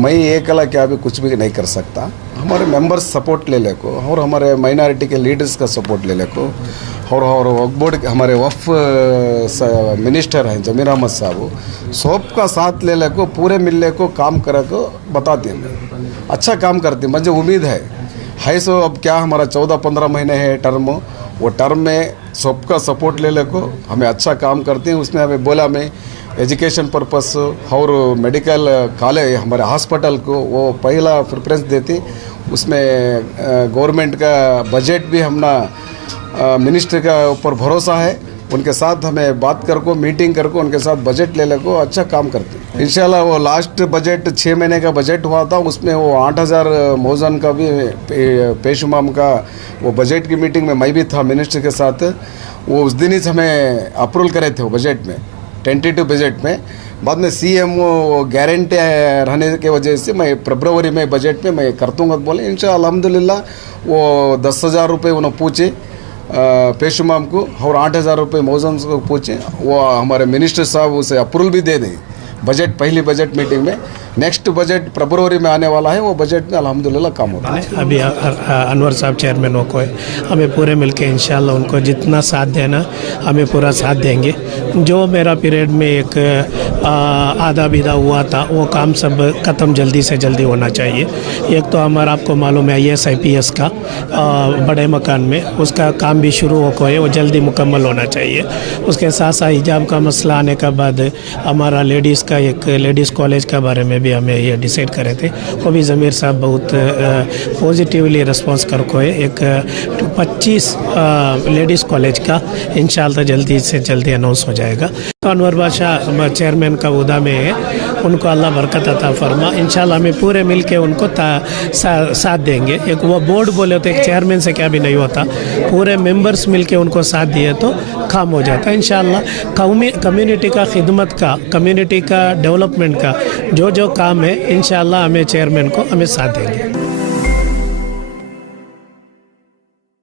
मैं ये अकेला क्या भी कुछ भी नहीं कर सकता। हमारे मेंबर्स सपोर्ट ले ले को और हमारे माइनॉरिटी के लीडर्स का सपोर्ट ले ले को और वक्फ बोर्ड हमारे वक्फ मिनिस्टर हैं जमीर अहमद साहब, सबका साथ ले ले को पूरे मिलने को काम करे को बताते हैं। अच्छा काम करते हैं, मुझे उम्मीद है सो अब क्या हमारा 14-15 महीने है टर्म, वो टर्म में सबका सपोर्ट ले ले को हमें अच्छा काम करते हैं। उसमें हमें बोला मैं एजुकेशन पर्पस और मेडिकल कॉलेज हमारे हॉस्पिटल को वो पहला प्रेफरेंस देती। उसमें गवर्नमेंट का बजट भी हमना मिनिस्टर का ऊपर भरोसा है, उनके साथ हमें बात कर को मीटिंग कर को उनके साथ बजट ले ले को अच्छा काम करते। इंशाल्लाह वो लास्ट बजट 6 महीने का बजट हुआ था, उसमें वो 8000 मौजन का भी पेशुमाम का वो बजट की मीटिंग में मैं भी था मिनिस्टर के साथ। वो उस दिन ही हमें अप्रूवल करे थे वो बजट में, टेंटेटिव बजट में। बाद में सीएम गारंटी रहने की वजह से मैं फरवरी में बजट में मैं कर दूँगा बोले। इंशाअल्लाह अल्हम्दुलिल्लाह वो 10,000 रुपये उन्होंने पूछे पेशुमाम को और 8,000 रुपये मौजन को पूछे। वो हमारे मिनिस्टर साहब उसे अप्रूवल भी दे दें बजट पहली बजट मीटिंग में। नेक्स्ट बजट फरवरी में आने वाला है, वो बजट में अल्हम्दुलिल्लाह काम होगा। अभी अनवर साहब चेयरमैन को है, हमें पूरे मिलके इंशाल्लाह उनको जितना साथ देना हमें पूरा साथ देंगे। जो मेरा पीरियड में एक आधा बिधा हुआ था वो काम सब ख़त्म जल्दी से जल्दी होना चाहिए। एक तो हमारा आपको मालूम है IAS IPS का बड़े मकान में उसका काम भी शुरू हो है, वो जल्दी मुकम्मल होना चाहिए। उसके साथ साथ हिजाब का मसला आने के बाद हमारा लेडीज़ का एक लेडीज़ कॉलेज के बारे में भी हमें ये डिसाइड करे थे, वो भी ज़मीर साहब बहुत पॉजिटिवली रिस्पॉन्स कर को है। एक 25 लेडीज़ कॉलेज का इंशाल्लाह जल्दी से जल्दी अनाउंस हो जाएगा। अनवर बादशाह चेयरमैन का उदा में है, उनको अल्लाह बरकत अता फरमा। इंशाल्लाह हमें पूरे मिल के उनको साथ देंगे। एक वो बोर्ड बोले तो एक चेयरमैन से क्या भी नहीं होता, पूरे मेंबर्स मिल के उनको साथ दिए तो काम हो जाता है। इंशाल्लाह कम्युनिटी का खिदमत का, कम्युनिटी का डेवलपमेंट का जो जो काम है इंशाल्लाह हमें चेयरमैन को हमें साथ देंगे।